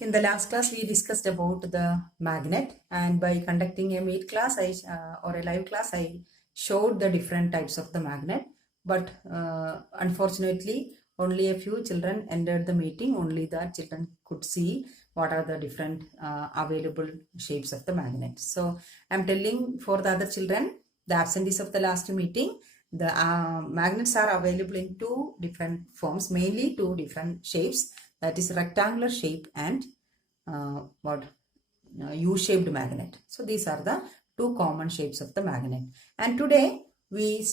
In the last class, we discussed about the magnet, and by conducting a meet class or a live class, I showed the different types of the magnet. But unfortunately, only a few children entered the meeting. Only the children could see what are the different available shapes of the magnet. So I'm telling for the other children, the absentees of the last meeting, the magnets are available in two different forms, mainly two different shapes, that is rectangular shape and U-shaped magnet. So these are the two common shapes of the magnet. And today we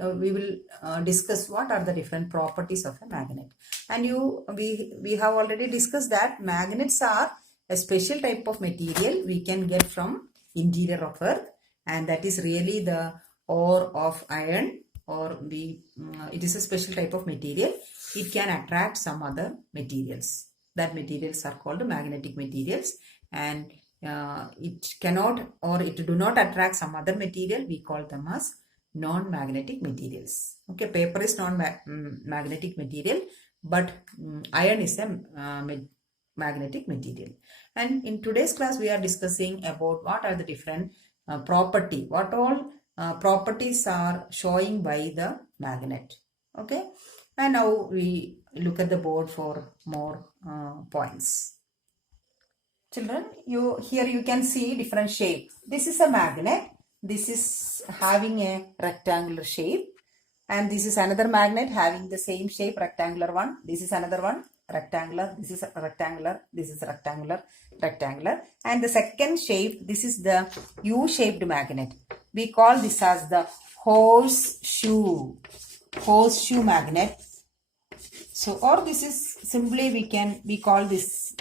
will discuss what are the different properties of a magnet. And we have already discussed that magnets are a special type of material we can get from interior of earth, and that is really the ore of iron, or it is a special type of material. It can attract some other materials. That materials are called magnetic materials, and it cannot or it do not attract some other material. We call them as non-magnetic materials. Okay, paper is non-magnetic material, but iron is a magnetic material. And in today's class, we are discussing about what are the different property, what all properties are showing by the magnet. Okay, and now we look at the board for more points. Children, here you can see different shape. This is a magnet. This is having a rectangular shape, and this is another magnet having the same shape, rectangular one. This is another one, rectangular. This is rectangular. This is rectangular, rectangular. And the second shape, this is the U-shaped magnet. We call this as the horseshoe magnet. So, or this is simply we call this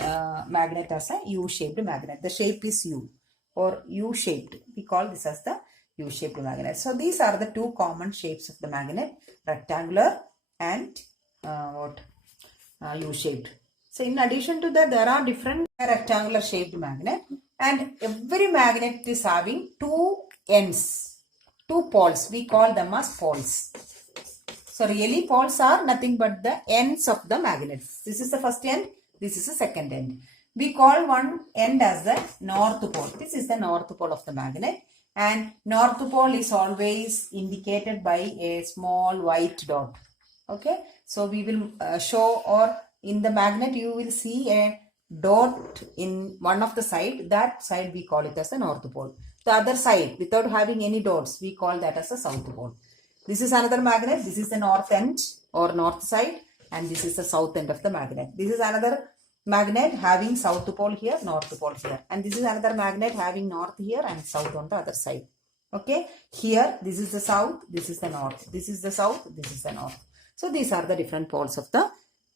magnet as a U-shaped magnet. The shape is U or U-shaped. We call this as the U-shaped magnet. So these are the two common shapes of the magnet, rectangular and U-shaped. So in addition to that, there are different rectangular shaped magnet, and every magnet is having two ends, two poles. We call them as poles. So really poles are nothing but the ends of the magnets. This is the first end, this is the second end. We call one end as the north pole. This is the north pole of the magnet, and north pole is always indicated by a small white dot. Okay, so we will show, or in the magnet you will see a dot in one of the side. That side we call it as the north pole. The other side without having any dots, we call that as the south pole. This is another magnet. This is the north end or north side, and this is the south end of the magnet. This is another magnet having south pole here, north pole here, and this is another magnet having north here and south on the other side. Okay, here this is the south, this is the north, this is the south, this is the north. So these are the different poles of the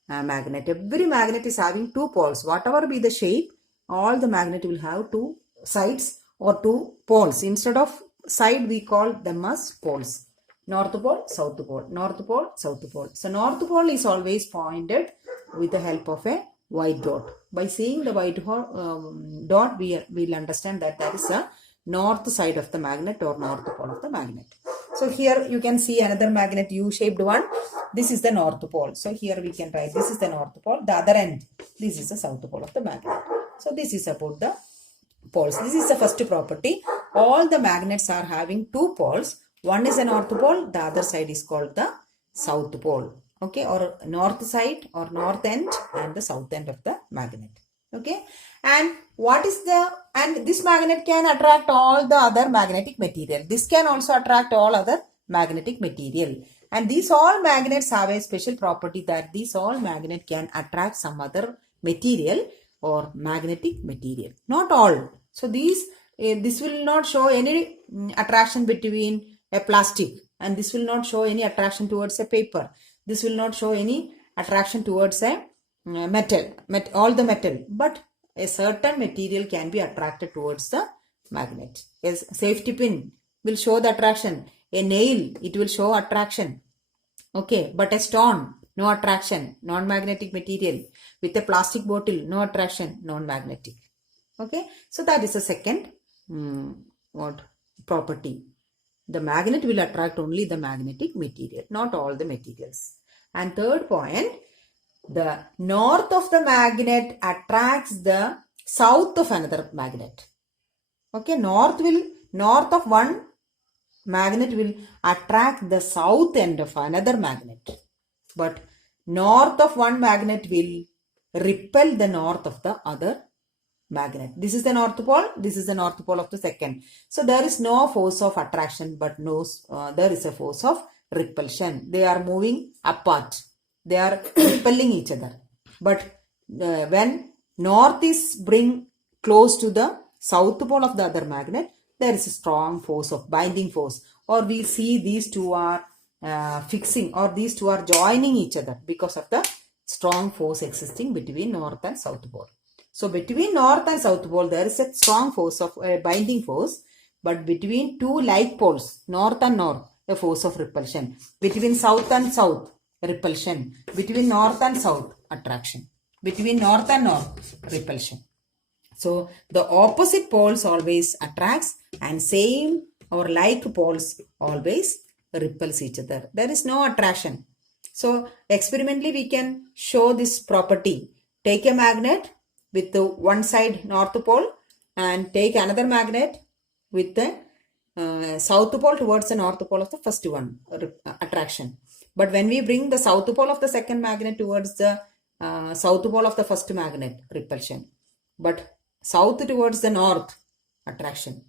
magnet. Every magnet is having two poles. Whatever be the shape, all the magnet will have two sides or two poles. Instead of side, we call them as poles. North pole, south pole, north pole, south pole. So north pole is always pointed with the help of a white dot. By seeing the white dot, we will understand that that is a north side of the magnet or north pole of the magnet. So here you can see another magnet, U-shaped one. This is the north pole. So here we can write this is the north pole. The other end, this is the south pole of the magnet. So this is about the poles. This is the first property. All the magnets are having two poles. One is the north pole, the other side is called the south pole. Okay, or north side or north end and the south end of the magnet. Okay, and this magnet can attract all the other magnetic material. This can also attract all other magnetic material. And these all magnets have a special property that these all magnet can attract some other material or magnetic material. Not all. So this will not show any attraction between a plastic, and this will not show any attraction towards a paper. This will not show any attraction towards a all the metal, but a certain material can be attracted towards the magnet. A safety pin will show the attraction. A nail, it will show attraction. Okay, but a stone, no attraction, non-magnetic material. With a plastic bottle, no attraction, non-magnetic. Okay, so that is the second property. The magnet will attract only the magnetic material, not all the materials. And third point, the north of the magnet attracts the south of another magnet. Okay, north of one magnet will attract the south end of another magnet, but north of one magnet will repel the north of the other magnet. This is the north pole, this is the north pole of the second. So there is no force of attraction, but there is a force of repulsion. They are moving apart, they are repelling each other. But when north is bring close to the south pole of the other magnet, there is a strong force of binding force, or we see these two are fixing, or these two are joining each other because of the strong force existing between north and south pole. So between north and south pole there is a strong force of binding force, but between two like poles, north and north, a force of repulsion. Between south and south, repulsion. Between north and south, attraction. Between north and north, repulsion. So the opposite poles always attracts, and same or like poles always repels each other. There is no attraction. So experimentally we can show this property. Take a magnet with the one side north pole and take another magnet with the south pole towards the north pole of the first one, attraction. But when we bring the south pole of the second magnet towards the south pole of the first magnet, repulsion. But south towards the north, attraction.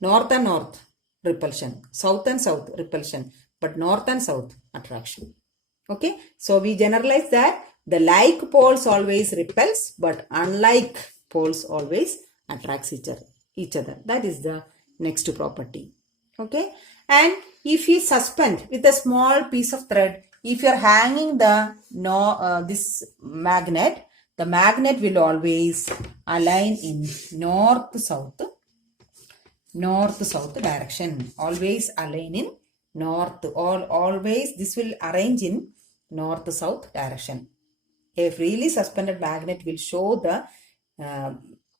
North and north, repulsion. South and south, repulsion. But north and south, attraction. Okay, so we generalize that the like poles always repels, but unlike poles always attracts each other. That is the next property. Okay, and if you suspend with a small piece of thread, if you are hanging the this magnet, the magnet will always align in north-south direction. Always align in north, or always this will arrange in north-south direction. A freely suspended magnet will show the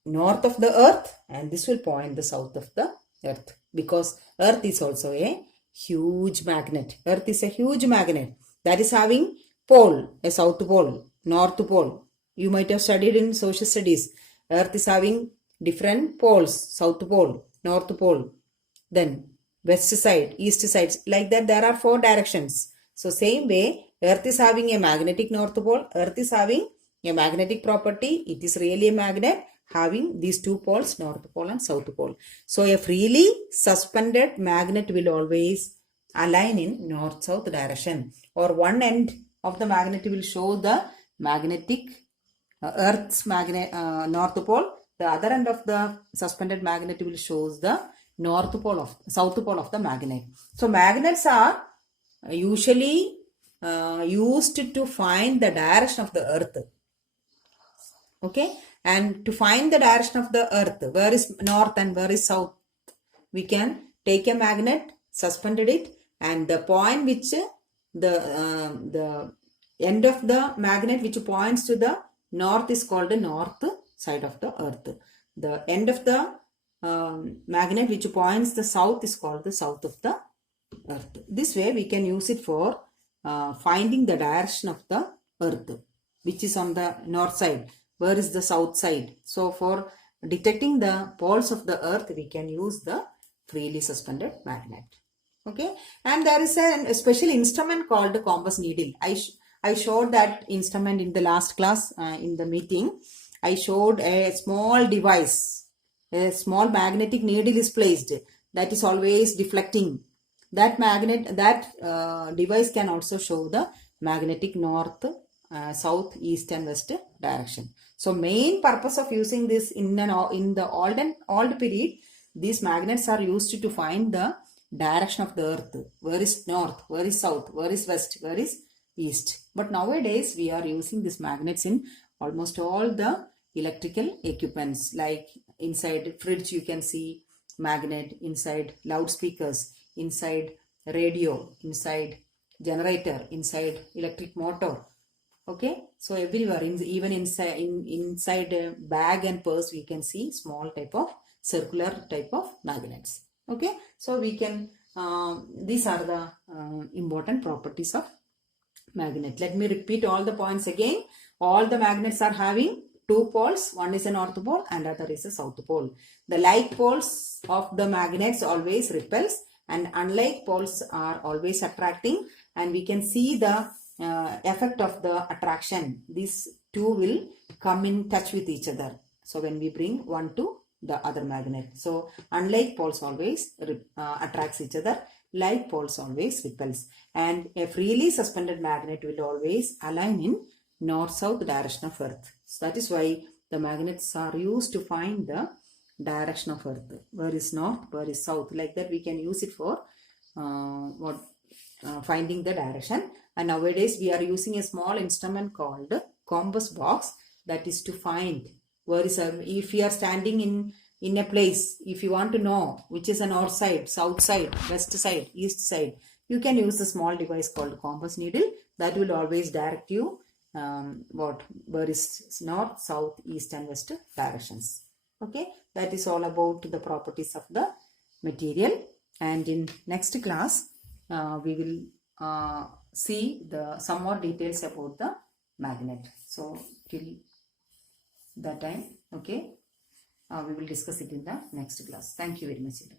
north of the earth, and this will point the south of the earth, because earth is also a huge magnet. Earth is a huge magnet that is having pole, a south pole, north pole. You might have studied in social studies. Earth is having different poles, south pole, north pole, then west side, east side. Like that there are 4 directions. So same way, earth is having a magnetic north pole. Earth is having a magnetic property. It is really a magnet having these 2 poles, north pole and south pole. So a freely suspended magnet will always align in north-south direction, or one end of the magnet will show the magnetic earth's magnet north pole. The other end of the suspended magnet will show the south pole of the magnet. So magnets are usually used to find the direction of the earth. Okay, and to find the direction of the earth, where is north and where is south, we can take a magnet, suspended it, and the point which the end of the magnet which points to the north is called the north side of the earth. The end of the magnet which points the south is called the south of the earth. This way we can use it for finding the direction of the earth, which is on the north side. Where is the south side? So for detecting the poles of the earth, we can use the freely suspended magnet. Okay, and there is a special instrument called the compass needle. I showed that instrument in the last class in the meeting. I showed a small device. A small magnetic needle is placed that is always deflecting. That device can also show the magnetic north, south, east and west direction. So main purpose of using this in the old period, these magnets are used to find the direction of the earth. Where is north, where is south, where is west, where is east. But nowadays we are using these magnets in almost all the electrical equipments, like inside fridge you can see magnet, inside loudspeakers, inside radio, inside generator, inside electric motor. Okay, so everywhere, even inside a bag and purse we can see small type of circular type of magnets. Okay, so we can these are the important properties of magnet. Let me repeat all the points again. All the magnets are having two poles. One is a north pole and other is a south pole. The like poles of the magnets always repels and unlike poles are always attracting, and we can see the effect of the attraction. These two will come in touch with each other. So when we bring one to the other magnet. So unlike poles always attracts each other, like poles always repels, and a freely suspended magnet will always align in north-south direction of Earth. So that is why the magnets are used to find the direction of Earth. Where is north, where is south? Like that we can use it for finding the direction. And nowadays we are using a small instrument called compass box, that is to find where is if you are standing in a place, if you want to know which is a north side, south side, west side, east side, you can use a small device called compass needle that will always direct you where is north, south, east and west directions. Okay, that is all about the properties of the material, and in next class we will see some more details about the magnet. So till that time, okay, we will discuss it in the next class. Thank you very much, children.